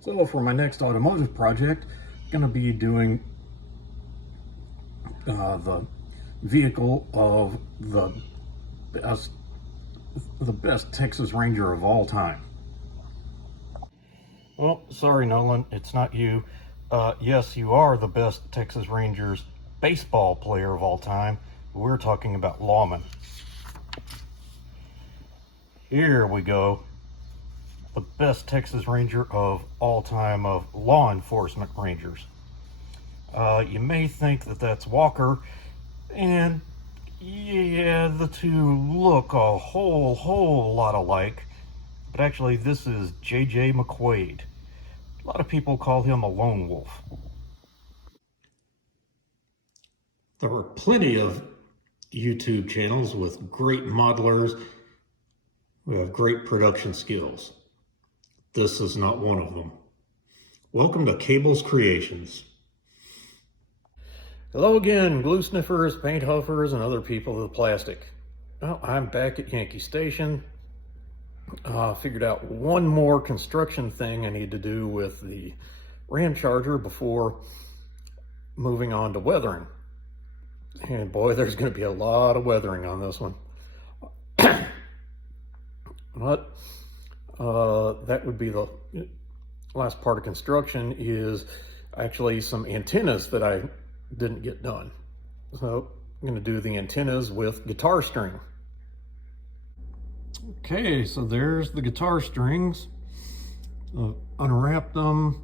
So for my next automotive project, I'm going to be doing the vehicle of the best Texas Ranger of all time. Well, sorry, Nolan, it's not you. Yes, you are the best Texas Rangers baseball player of all time. We're talking about lawmen. Here we go. The best Texas Ranger of all time of law enforcement rangers. You may think that that's Walker, and yeah, the two look a whole lot alike, but actually this is J.J. McQuaid. A lot of people call him a lone wolf. There are plenty of YouTube channels with great modelers who have great production skills. This is not one of them. Welcome to Cable's Creations. Hello again, glue sniffers, paint huffers, and other people of the plastic. Well, I'm back at Yankee Station. Figured out one more construction thing I need to do with the Ramcharger before moving on to weathering. And boy, there's going to be a lot of weathering on this one. But that would be the last part of construction, is actually some antennas that I didn't get done. So I'm going to do the antennas with guitar string. Okay, so there's the guitar strings. Unwrap them.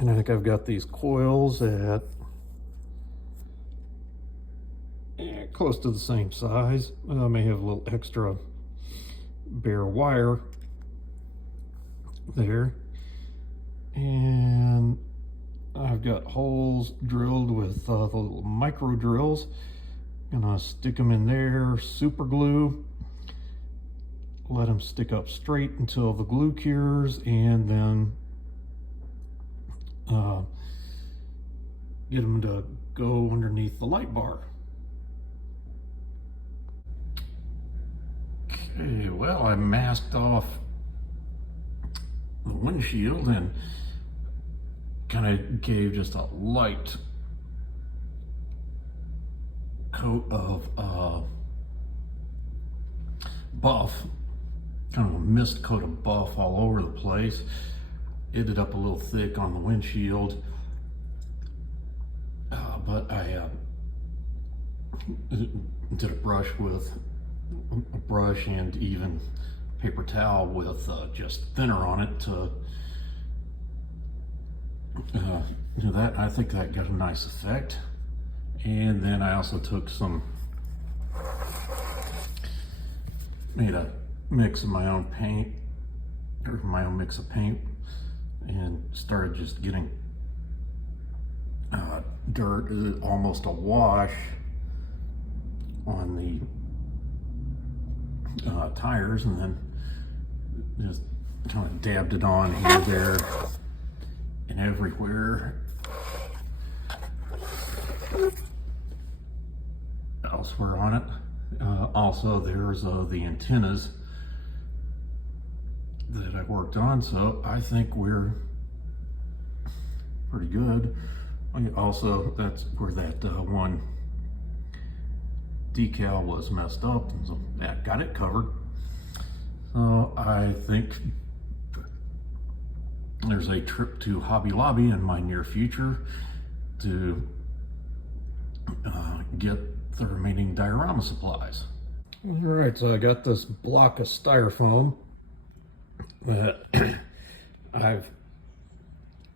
And I think I've got these coils at close to the same size. I may have a little extra bare wire there. And I've got holes drilled with the little micro drills. Gonna stick them in there, super glue, let them stick up straight until the glue cures, and then get them to go underneath the light bar. Okay, well, I masked off the windshield and kind of gave just a light coat of buff, kind of a mist coat of buff all over the place. Ended up a little thick on the windshield, but I did a brush with a brush and even paper towel with just thinner on it to do that. I think that got a nice effect. And then I also took made a mix of my own paint, or my own mix of paint, and started just getting dirt, almost a wash on the tires, and then just kind of dabbed it on here, there, and everywhere elsewhere on it. Also, there's the antennas that I worked on, so I think we're pretty good. Also, that's where that one decal was messed up, and so that got it covered. So I think there's a trip to Hobby Lobby in my near future to get the remaining diorama supplies. All right, so I got this block of styrofoam that I've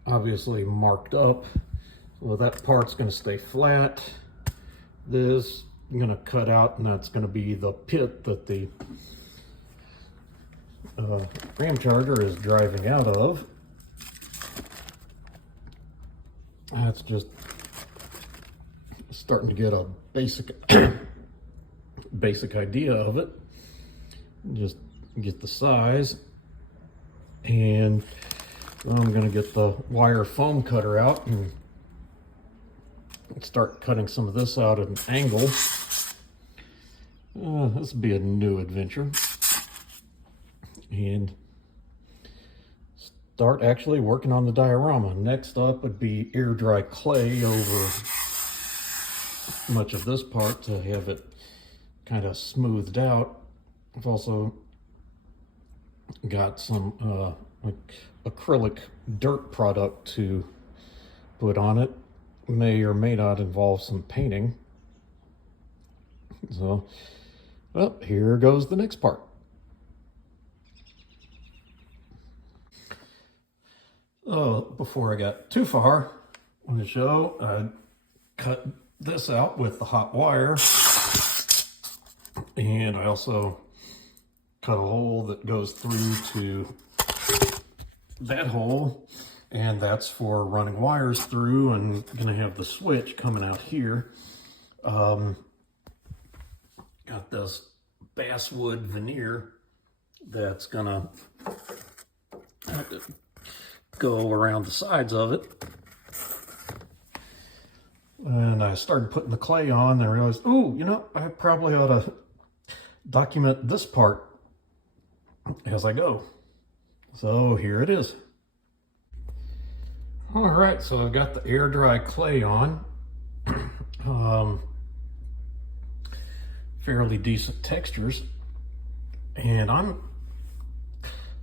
obviously marked up. Well, that part's going to stay flat. This I'm going to cut out, and that's going to be the pit that the Ramcharger is driving out of. That's just starting to get a basic idea of it. Just get the size, and I'm going to get the wire foam cutter out and start cutting some of this out at an angle. This will be a new adventure. And start actually working on the diorama. Next up would be air dry clay over much of this part to have it kind of smoothed out. I've also got some like acrylic dirt product to put on it. May or may not involve some painting. So, well, here goes the next part. Before I got too far on the show, I cut this out with the hot wire, and I also cut a hole that goes through to that hole, and that's for running wires through, and I'm gonna have the switch coming out here. Got this basswood veneer that's gonna have to go around the sides of it. And I started putting the clay on, and I realized, oh, you know, I probably ought to document this part as I go. So here it is. All right, so I've got the air dry clay on. Fairly decent textures, and I'm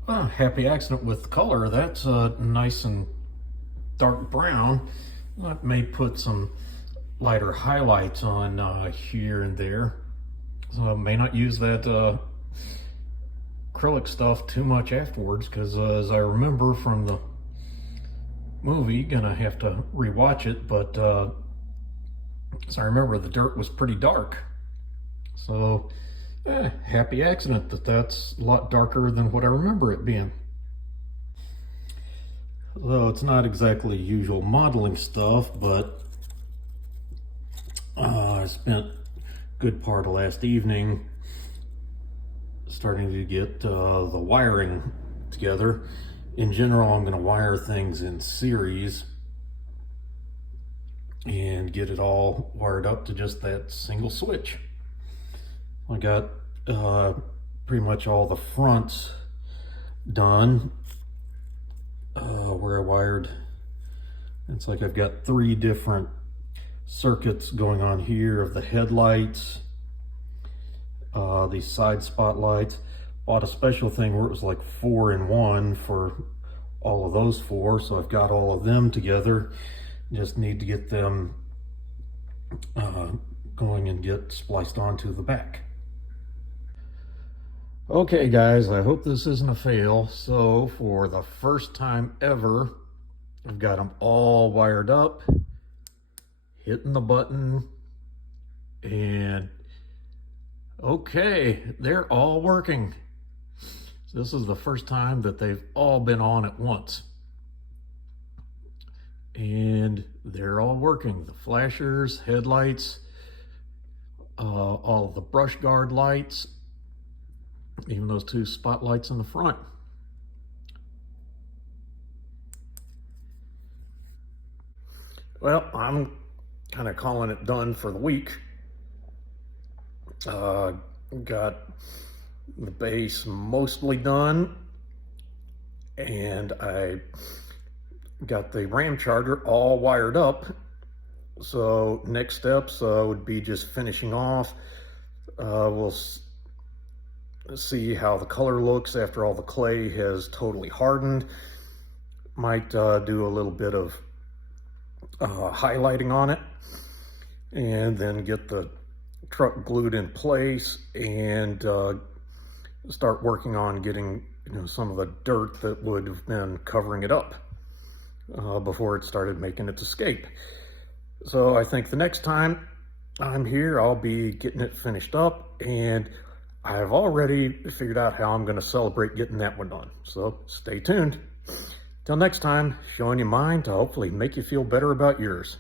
happy accident with the color. That's nice and dark brown. I may put some lighter highlights on here and there, so I may not use that acrylic stuff too much afterwards, because as I remember from the movie, gonna have to rewatch it, but as I remember, the dirt was pretty dark. So happy accident that that's a lot darker than what I remember it being. So it's not exactly usual modeling stuff, but I spent a good part of last evening starting to get the wiring together. In general, I'm going to wire things in series and get it all wired up to just that single switch. I got pretty much all the fronts done where I wired. It's like I've got 3 different circuits going on here of the headlights, these side spotlights. Bought a special thing where it was like 4 in 1 for all of those 4, so I've got all of them together. Just need to get them going and get spliced onto the back. Okay guys, I hope this isn't a fail. So for the first time ever, I've got them all wired up, hitting the button, and okay, they're all working. So this is the first time that they've all been on at once. And they're all working. The flashers, headlights, all of the brush guard lights, even those 2 spotlights in the front. Well, I'm kind of calling it done for the week. Got the base mostly done, and I got the Ramcharger all wired up. So next steps would be just finishing off. We'll see how the color looks after all the clay has totally hardened. Might do a little bit of highlighting on it, and then get the truck glued in place and start working on getting, you know, some of the dirt that would have been covering it up before it started making its escape. So I think the next time I'm here, I'll be getting it finished up, and I've already figured out how I'm going to celebrate getting that one done. So stay tuned. Till next time, showing you mine to hopefully make you feel better about yours.